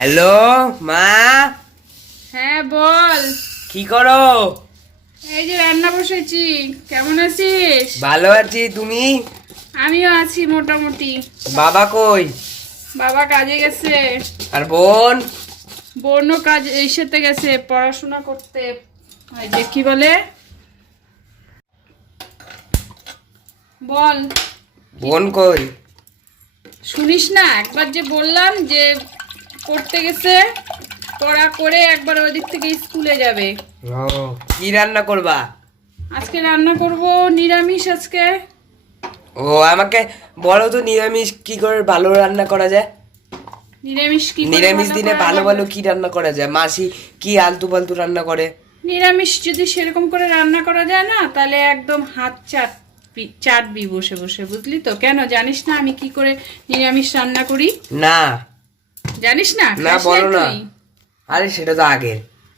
Hello মা। হ্যাঁ বল। কি করো? এই যে রান্না বসেছি। কেমন আছিস? ভালো আছি তুমি? আমিও আছি মোটামুটি। বাবা কই? বাবা কাজে গেছে। আর বোন? বোনও কাজ ইসেতে গেছে পড়াশোনা করতে। ওই যে কি বলে? বল। বোন কই? শুনিস না? একবার যে বললাম যে পড়তে গেছে পড়া করে একবার ওদিক থেকে স্কুলে যাবে। কি রান্না করবা? আজকে রান্না করব নিরামিষ আজকে। ও আমাকে বলো তো নিরামিষ কি করে ভালো রান্না করা যায়? নিরামিষ কি নিরামিষ দিনে ভালো ভালো কি রান্না করা যায়? মাসি কি আলতু ফালতু রান্না করে? নিরামিষ যদি সেরকম করে রান্না করা যায় না তাহলে একদম হাত চাটবি চাটবি বসে বসে বুঝলি তো? কেন? জানিস না আমি কি করে নিরামিষ রান্না করি? না। জানিস না? না, বলো না। আরে সেটা তো আগে।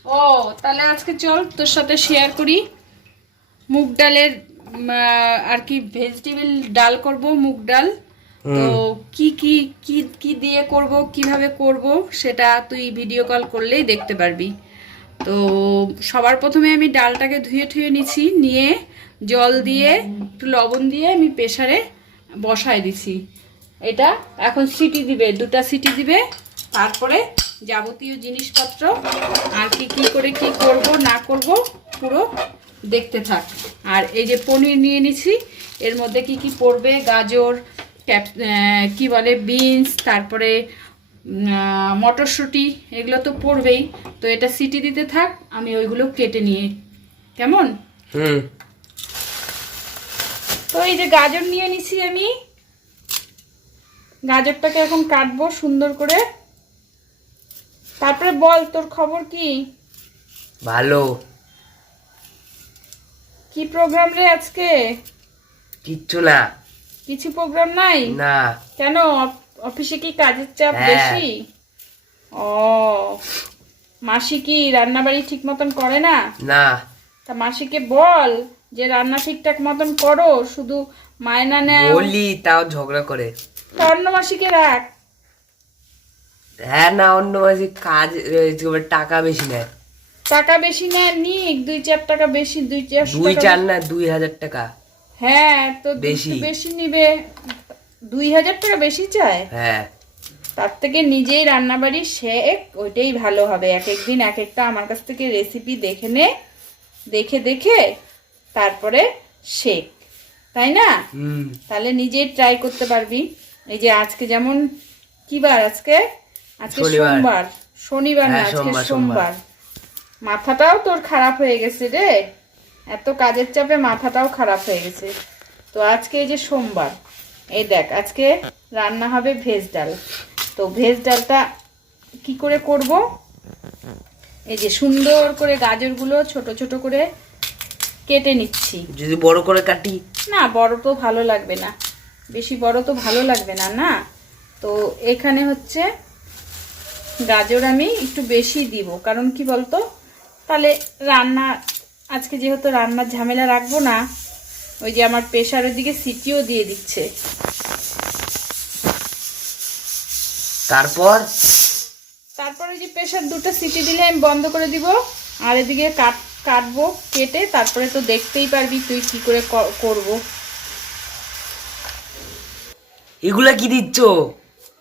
ও তাহলে আজকে চল তোর সাথে শেয়ার করি। মুগ ডালের আর কি ভেজিটেবল ডাল করব মুগ ডাল। তো কি কি কি কি দিয়ে করব কীভাবে করব সেটা তুই ভিডিও কল করলেই দেখতে পারবি। তো সবার প্রথমে আমি ডালটাকে ধুয়ে ঠুয়ে নিছি নিয়ে জল দিয়ে একটু লবণ দিয়ে আমি প্রেসারে বসায় দিছি। এটা এখন সিটি দিবে দুটা সিটি দিবে তারপরে যাবতীয় জিনিসপত্র আর কি কি করে কি করব না করব পুরো দেখতে থাক। আর এই যে পনির নিয়ে নিছি এর মধ্যে কি কি পড়বে গাজর ক্যাপ কি বলে বিনস তারপরে মটরশুঁটি এগুলো তো পড়বেই তো এটা সিটি দিতে থাক আমি ওইগুলো কেটে নিয়ে কেমন? হুম। তো এই যে গাজর নিয়ে নিছি আমি গাজরটাকে এখন কাটবো সুন্দর করে। তারপরে বল তোর খবর কি? ভালো। কি প্রোগ্রাম রে আজকে? কিচ্ছু না। কিছু প্রোগ্রাম নাই? না। কেন? অফিসে কি কাজের চাপ হ্যাঁ। বেশি? ও মাসি কি রান্না বাড়ি ঠিক মতন করে না? না। তা মাসিকে বল যে রান্না ঠিকঠাক মতন করো শুধু মায়না নেয়। বলি তাও ঝগড়া করে। মাসিকে রাখ হ্যাঁ না অন্য মাসে কাজ টাকা বেশি নেয়। টাকা বেশি নেয় নিক দুই চার টাকা বেশি দুই চার দুই চার না দুই হাজার টাকা। হ্যাঁ তো বেশি। বেশি। নিবে। দুই হাজার টাকা বেশি চায়? হ্যাঁ। তার থেকে নিজেই রান্নাবাড়ি শেখ ওইটাই ভালো হবে। এক এক দিন এক একটা আমার কাছ থেকে রেসিপি দেখে নে দেখে দেখে তারপরে শেখ। তাই না? হুম। তাহলে নিজেই ট্রাই করতে পারবি। এই যে আজকে যেমন কি বার আজকে? আজকে সোমবার। শনিবার না হ্যাঁ, আজকে সোমবার, সোমবার। মাথাটাও তোর খারাপ হয়ে গেছে রে। এত কাজের চাপে মাথাটাও খারাপ হয়ে গেছে। তো আজকে এই যে সোমবার এই দেখ আজকে রান্না হবে ভেজ ডাল। তো ভেজ ডালটা কি করে করব? এই যে সুন্দর করে গাজরগুলো ছোট ছোট করে কেটে নিচ্ছি। যদি বড় করে কাটি। না বড় তো ভালো লাগবে না। বেশি বড় তো ভালো লাগবে না না? তো এখানে হচ্ছে গাজর আমি একটু বেশি দিব। কারণ কি বলতো? তাহলে রান্না আজকে যেহেতু রান্নার ঝামেলা রাখব না ওই যে আমার প্রেশারের দিকে সিটিও দিয়ে দিচ্ছে। তারপর? তারপরে যে প্রেশার দুটো সিটি দিলে আমি বন্ধ করে দিব আর এদিকে কাট কাটবো কেটে তারপরে তো দেখতেই পারবি তুই কি করে করব। এগুলা কি দিচ্ছ?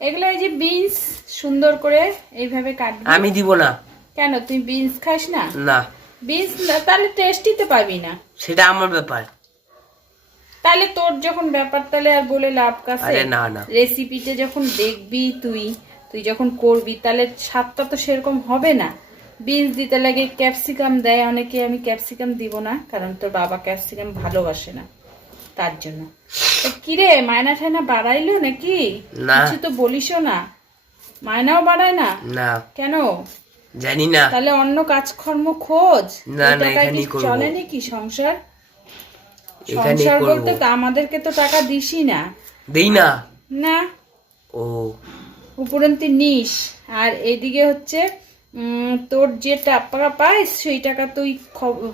এগুলো এই যে বিনস সুন্দর করে এইভাবে কাটবি। আমি দিব না। কেন? তুই বিনস খাস না? না। বিনস তাহলে টেস্টই তো পাবি না। সেটা আমার ব্যাপার। তাহলে তোর যখন ব্যাপার তাহলে আর বলে লাভ কাছে? আরে না না। রেসিপিটা যখন দেখবি তুই তুই যখন করবি তাহলে স্বাদটা তো সেরকম হবে না। বিনস দিতে লাগে ক্যাপসিকাম দেয় অনেকে আমি ক্যাপসিকাম দিব না কারণ তোর বাবা ক্যাপসিকাম ভালোবাসে না। তার জন্য। কিরে মায়না ঠায়না বাড়াইলো নাকি? কিছু তো বলিসও না। মায়নাও বাড়ায় না? না। কেন? জানি না। তাহলে অন্য কাজকর্ম খোঁজ। না, না, এখানেই করব। চলে নাকি সংসার? সংসার বলতে আমাদেরকে তো টাকা দিসই না। দেই না। না। ও। উপরন্তি নিস। আর এইদিকে হচ্ছে তোর যে টাকা পাইস সেই টাকা তুই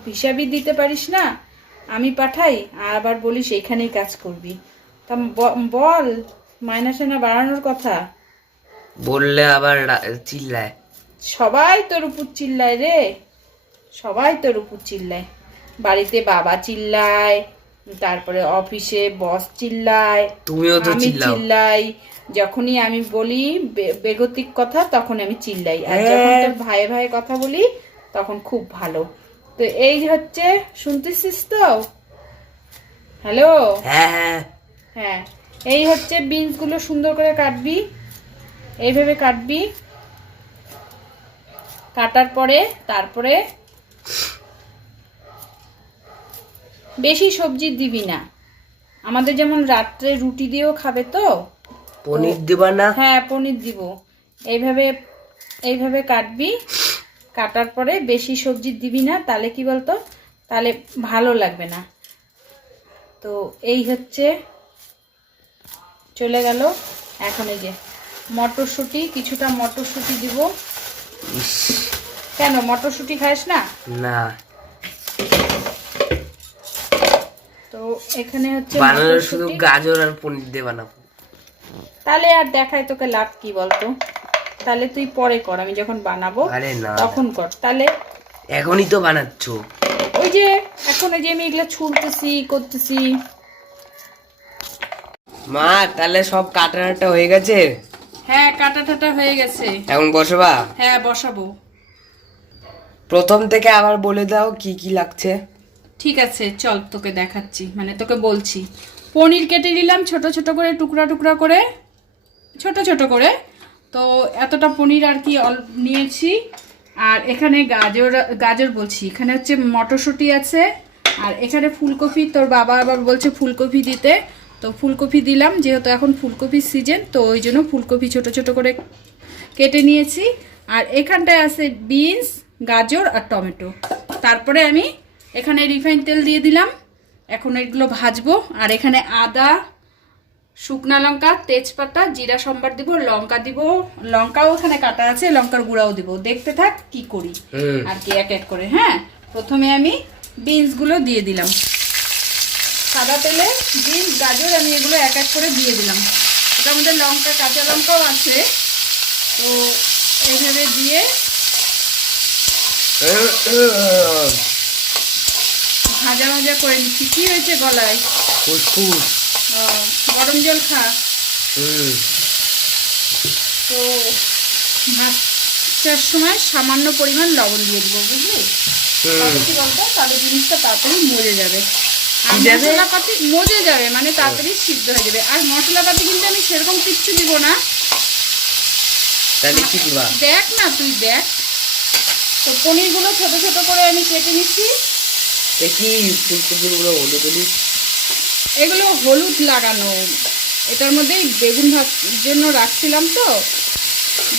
হিসাবই দিতে পারিস না। আমি পাঠাই আর আবার বলিস এখানেই কাজ করবি। তা বল মাইনা সেনা বাড়ানোর কথা। বললে আবার চিল্লায়। সবাই তোর উপর চিল্লায় রে। সবাই তোর উপর চিল্লায়। বাড়িতে বাবা চিল্লায় তারপরে অফিসে বস চিল্লায় তুমিও তো চিল্লাই। যখনই আমি বলি বেগতিক কথা তখন আমি চিল্লাই। আর যখন হ্যাঁ। তোর ভাই ভাই কথা বলি তখন খুব ভালো। তো এই হচ্ছে শুনতেছিস তো? হ্যালো হ্যাঁ হ্যাঁ। এই হচ্ছে বিনসগুলো সুন্দর করে কাটবি। এইভাবে কাটবি। কাটার পরে তারপরে বেশি সবজি দিবি না। আমাদের যেমন রাত্রে রুটি দিয়েও খাবে তো? পনির দিবা না? হ্যাঁ পনির দিব। এইভাবে এইভাবে কাটবি। কাটার পরে বেশি সবজি দিবি না তাহলে কি বলতো? তাহলে ভালো লাগবে না। তো এই হচ্ছে চলে গেল। এখন এই যে মটরশুঁটি কিছুটা মটরশুঁটি দিব। কেন মটরশুঁটি খাস না? না। তো এখানে হচ্ছে বানানো শুধু গাজর আর পনির দিয়ে বানাবো। তাহলে আর দেখায় তোকে লাভ কি বলতো? তাহলে তুই পরে কর আমি যখন বানাবো আরে না তখন কর। তাহলে এখনই তো বানাচ্ছ। ওই যে এখন এই যে আমি এগুলো ছুলতেছি করতেছি। মা তাহলে সব কাটা কাটা হয়ে গেছে? হ্যাঁ কাটা টাটা হয়ে গেছে। এখন বসবা? হ্যাঁ বসাবো। প্রথম থেকে আবার বলে দাও কি কি লাগছে। ঠিক আছে চল তোকে দেখাচ্ছি মানে তোকে বলছি। পনির কেটে নিলাম ছোট ছোট করে টুকরা টুকরা করে। ছোট ছোট করে। তো এতটা পনির আর কি নিয়েছি। আর এখানে গাজর গাজর বলছি। এখানে হচ্ছে মটরশুঁটি আছে। আর এখানে ফুলকপি, তোর বাবা আবার বলছে ফুলকপি দিতে। তো ফুলকপি দিলাম, যেহেতু এখন ফুলকপির সিজন তো ওই জন্য ফুলকপি ছোট ছোট করে কেটে নিয়েছি। আর এখানটায় আছে বিনস গাজর আর টমেটো। তারপরে আমি এখানে রিফাইন তেল দিয়ে দিলাম। এখন এগুলো ভাজবো। আর এখানে আদা শুকনা লঙ্কা তেজপাতা জিরা সম্বার দিব লঙ্কা দিব লঙ্কাও ওখানে কাটা আছে লঙ্কার গুঁড়াও দিব। দেখতে থাক কি করি। আর কি এক এক করে হ্যাঁ? প্রথমে আমি বিনসগুলো দিয়ে দিলাম। সাদা তেলে বিনস গাজর আমি এগুলো এক এক করে দিয়ে দিলাম। এটার মধ্যে লঙ্কা কাঁচা লঙ্কাও আছে। তো এইভাবে দিয়ে ভাজা ভাজা করে নিচ্ছি। কি হয়েছে গলায়? গরম জল খা। তো ভাজার সময় সামান্য পরিমাণ লবণ দিয়ে দিব বুঝলি? তাহলে জিনিসটা তাড়াতাড়ি মজে যাবে। আর মশলাপাতি মজে যাবে মানে তাড়াতাড়ি সিদ্ধ হয়ে যাবে। আর মশলাপাতি কিন্তু আমি সেরকম কিচ্ছু দিব না। দেখ না তুই দেখ। তো পনিরগুলো ছোট ছোট করে আমি কেটে নিচ্ছি। ফুলকপিগুলো হলুদ হলুদ? এগুলো হলুদ লাগানো। এটার মধ্যেই বেগুন ভাজ জন্য রাখছিলাম তো।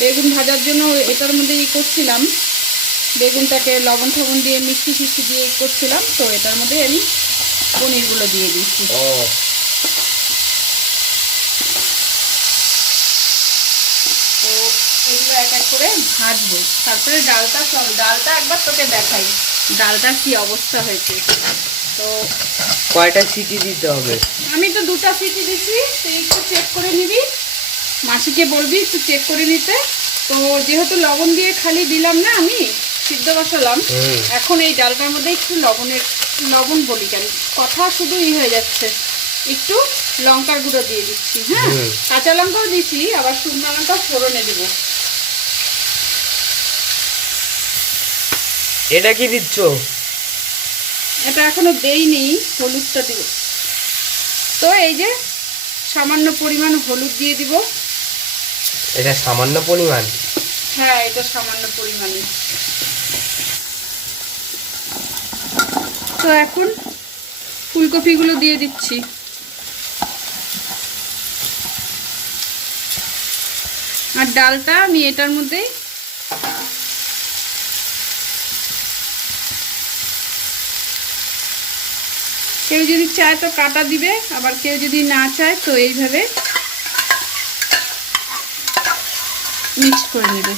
বেগুন ভাজার জন্য এটার মধ্যে ই করছিলাম। বেগুনটাকে লবণ টবণ দিয়ে মিষ্টি ফিষ্টি দিয়ে ই করছিলাম। তো এটার মধ্যে আমি পনিরগুলো দিয়ে দিচ্ছি। তো এগুলো এক এক করে ভাজবো। তারপরে ডালটা ডালটা একবার তোকে দেখাই। ডালটার কি অবস্থা হয়েছে। তো কয়টা সিটি দিতে হবে? আমি তো দুটা সিটি দিছি তুই একটু চেক করে নিবি। মাসিকে বলবি একটু চেক করে নিতে। তো যেহেতু লবণ দিয়ে খালি দিলাম না আমি সিদ্ধ বসালাম। এখন এই ডালটার মধ্যে একটু লবণের লবণ বলি কেন? কথা শুধু ই হয়ে যাচ্ছে। একটু লঙ্কার গুঁড়ো দিয়ে দিচ্ছি হ্যাঁ? কাঁচা লঙ্কাও দিচ্ছি আবার শুকনো লঙ্কা ফোড়নে দেবো। এটা কি দিচ্ছ? এটা এখনও দেইনি হলুদটা দিব। তো এই যে সামান্য পরিমাণ হলুদ দিয়ে দিব। এটা সামান্য পরিমাণ? হ্যাঁ এটা সামান্য পরিমাণে তো এখন ফুলকপিগুলো দিয়ে দিচ্ছি। আর ডালটা আমি এটার মধ্যে কেউ যদি চায় তো কাটা দিবে, আবার কেউ যদি না চায় তো এইভাবে মিক্স করে নেবে।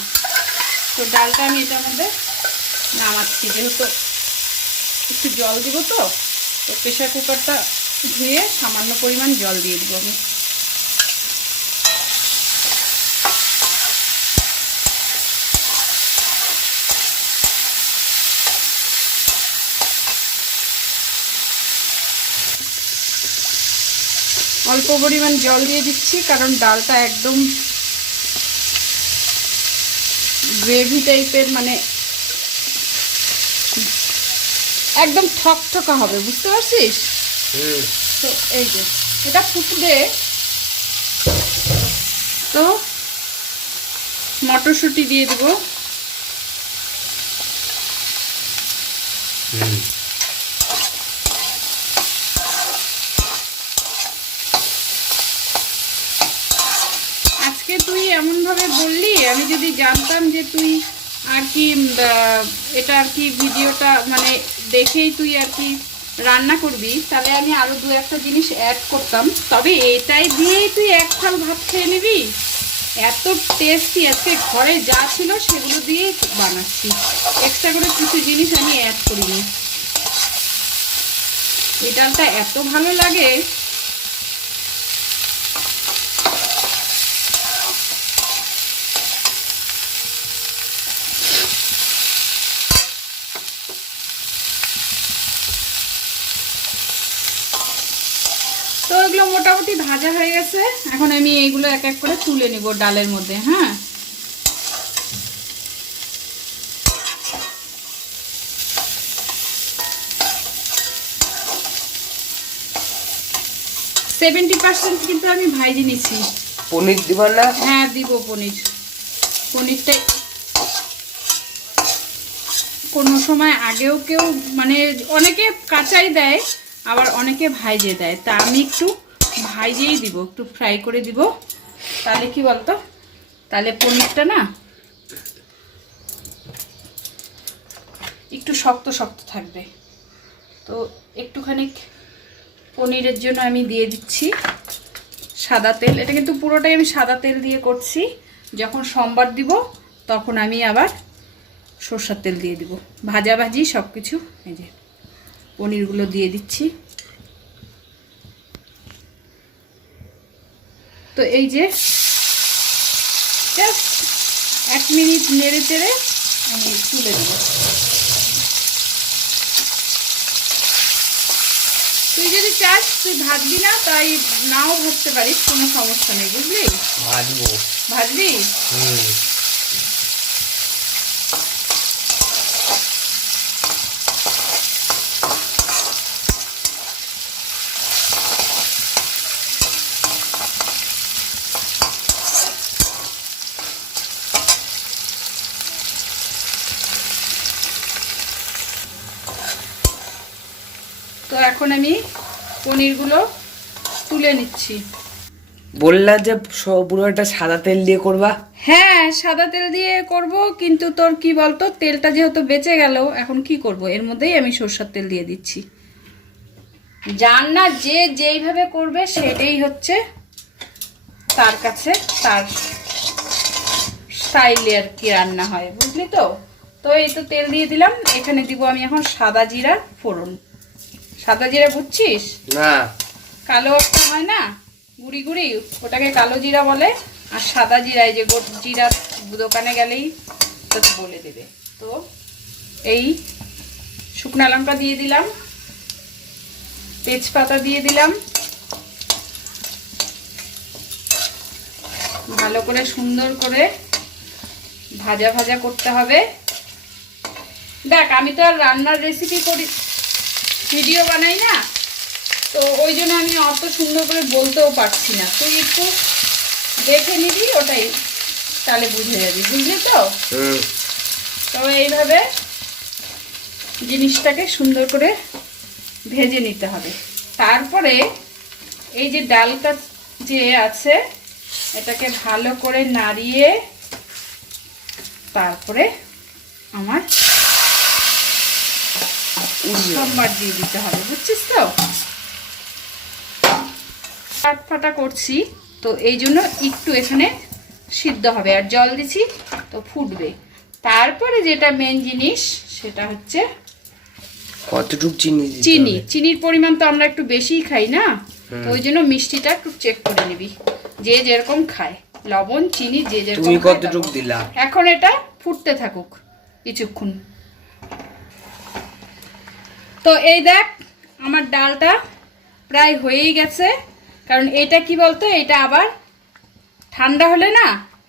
তো ডালটা আমি এটার মধ্যে নামাচ্ছি, যেহেতু একটু জল দিব তো তো প্রেশার কুকারটা ধুয়ে সামান্য পরিমাণ জল দিয়ে দিব আমি। অল্প পরিমাণ জল দিয়ে দিচ্ছি কারণ ডালটা একদম গ্রেভি টাইপের মানে একদম ঠকঠকা হবে বুঝতে পারছিস? তো এই যে এটা ফুটবে। তো মটরশুঁটি দিয়ে দেবো। হুম আজকে তুই এমনভাবে বললি জানতাম যে তুই আর কি এটা আর কি ভিডিওটা মানে দেখেই তুই আর কি রান্না করবি। তাহলে আমি আরও দু একটা জিনিস অ্যাড করতাম। তবে এটাই দিয়েই তুই এক থাল ভাত খেয়ে নিবি। এত টেস্টি আজকে ঘরে যা ছিল সেগুলো দিয়েই বানাচ্ছি। এক্সট্রা করে কিছু জিনিস আমি অ্যাড করিনি। এই ডালটা এত ভালো লাগে তো এগুলো মোটামুটি ভাজা হয়ে গেছে। এখন আমি এইগুলো এক এক করে তুলে নিব ডালের মধ্যে হ্যাঁ? সেভেন্টি পার্সেন্ট কিন্তু আমি ভাইজি নিছি। পনির দিবা না? হ্যাঁ দিব পনির। পনিরটা কোনো সময় আগেও কেউ মানে অনেকে কাঁচাই দেয় আবার অনেকে ভাইজে দেয়। তা আমি একটু ভাইজেই দিব, একটু ফ্রাই করে দিব। তাহলে কি বলতো? তাহলে পনিরটা না একটু শক্ত শক্ত থাকবে। তো একটুখানি পনিরের জন্য আমি দিয়ে দিচ্ছি সাদা তেল। এটা কিন্তু পুরোটাই আমি সাদা তেল দিয়ে করছি। যখন সোমবার দিব, তখন আমি আবার সর্ষার তেল দিয়ে দিব। ভাজা ভাজি সব কিছু এই যে পনিরগুলো দিয়ে দিচ্ছি। তো এই যে জাস্ট এক মিনিট নেড়ে চেড়ে আমি তুলে দেবো তুই যদি চাস তুই ভাজবি না তাই নাও ভাজতে পারিস কোনো সমস্যা নেই বুঝলি? ভাজবো। ভাজবি? হুম তো এখন আমি পনিরগুলো তুলে নিচ্ছি। বললা যে স- পুরো একটা সাদা তেল দিয়ে করবা? হ্যাঁ সাদা তেল দিয়ে করব কিন্তু তোর কি বলতো তেলটা যেহেতু বেঁচে গেল এখন কি করব? এর মধ্যেই আমি সরষের তেল দিয়ে দিচ্ছি। না যে যেইভাবে করবে সেটাই হচ্ছে তার কাছে তার স্টাইলে আর কি রান্না হয় বুঝলি তো? তো এই তো তেল দিয়ে দিলাম এখানে দিব আমি এখন সাদা জিরা ফোড়ন। সাদা জিরা বুঝছিস না। কালো একটা হয় না? গুড়ি গুড়ি? ওটাকে কালো জিরা বলে আর সাদা জিরা এই যে গোট জিরা দোকানে গেলেই তোকে বলে দেবে। তো এই শুকনো লঙ্কা দিয়ে দিলাম তেজপাতা দিয়ে দিলাম। ভালো করে সুন্দর করে ভাজা ভাজা করতে হবে। দেখ আমি তো আর রান্নার রেসিপি করি ভিডিও বানাই না? তো ওই জন্য আমি অত সুন্দর করে বলতেও পারছি না। তুই একটু দেখে নিবি ওটাই তাহলে বুঝে যাবি। বুঝলি তো? হুম। তো এইভাবে জিনিসটাকে সুন্দর করে ভেজে নিতে হবে। তারপরে এই যে ডালটা যে আছে এটাকে ভালো করে নাড়িয়ে তারপরে আমার সোমবার দিয়ে দিতে হবে বুঝছিস তো? ফাট করছি তো এই জন্য একটু এখানে সিদ্ধ হবে আর জল দিছি তো ফুটবে। তারপরে যেটা মেন জিনিস সেটা হচ্ছে কতটুক চিনি চিনি। চিনির পরিমাণ তো আমরা একটু বেশিই খাই না? তো ওই জন্য মিষ্টিটা একটু চেক করে নিবি যে যেরকম খায়। লবণ চিনি যে যেরকম তুমি দিলা? এখন এটা ফুটতে থাকুক কিছুক্ষণ। তো এই দেখ, আমার ডালটা প্রায় হয়েই গেছে। কারণ এটা কি বলতো, এটা আবার ঠান্ডা হলে না,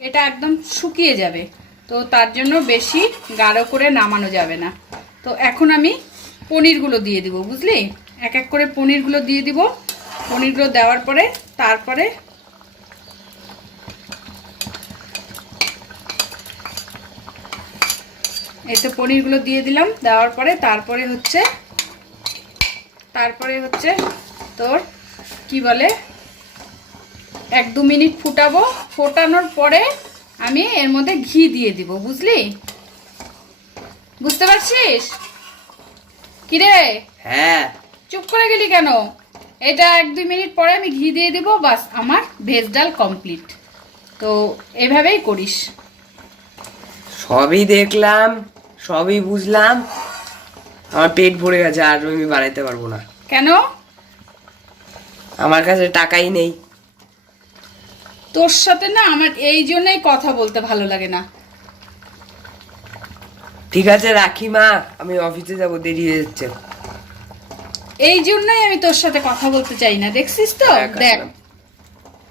এটা একদম শুকিয়ে যাবে। তো তার জন্য বেশি গাঢ় করে নামানো যাবে না। তো এখন আমি পনিরগুলো দিয়ে দিব, বুঝলি? এক এক করে পনিরগুলো দিয়ে দিব। পনিরগুলো দেওয়ার পরে, তারপরে এই তো পনিরগুলো দিয়ে দিলাম। দেওয়ার পরে তারপরে হচ্ছে তারপরে হচ্ছে তোর কি বলে এক দু মিনিট ফুটাবো। ফোটানোর পরে আমি এর মধ্যে ঘি দিয়ে দিব বুঝলি? বুঝতে পারছিস? কিরে? হ্যাঁ। চুপ করে গেলি কেন? এটা এক দুই মিনিট পরে আমি ঘি দিয়ে দিব বাস আমার ভেজ ডাল কমপ্লিট। তো এভাবেই করিস। সবই দেখলাম সবই বুঝলাম। আমার পেট ভরে গেছে আর আমি বানাইতে পারব না। কেন? আমার কাছে টাকাই নেই। তোর সাথে না আমার এই জন্যই কথা বলতে ভালো লাগে না। ঠিক আছে রাখি মা আমি অফিসে যাব দেরি হয়ে যাচ্ছে। এই জন্যই আমি তোর সাথে কথা বলতে চাই না দেখছিস তো? দেখ। দেখ।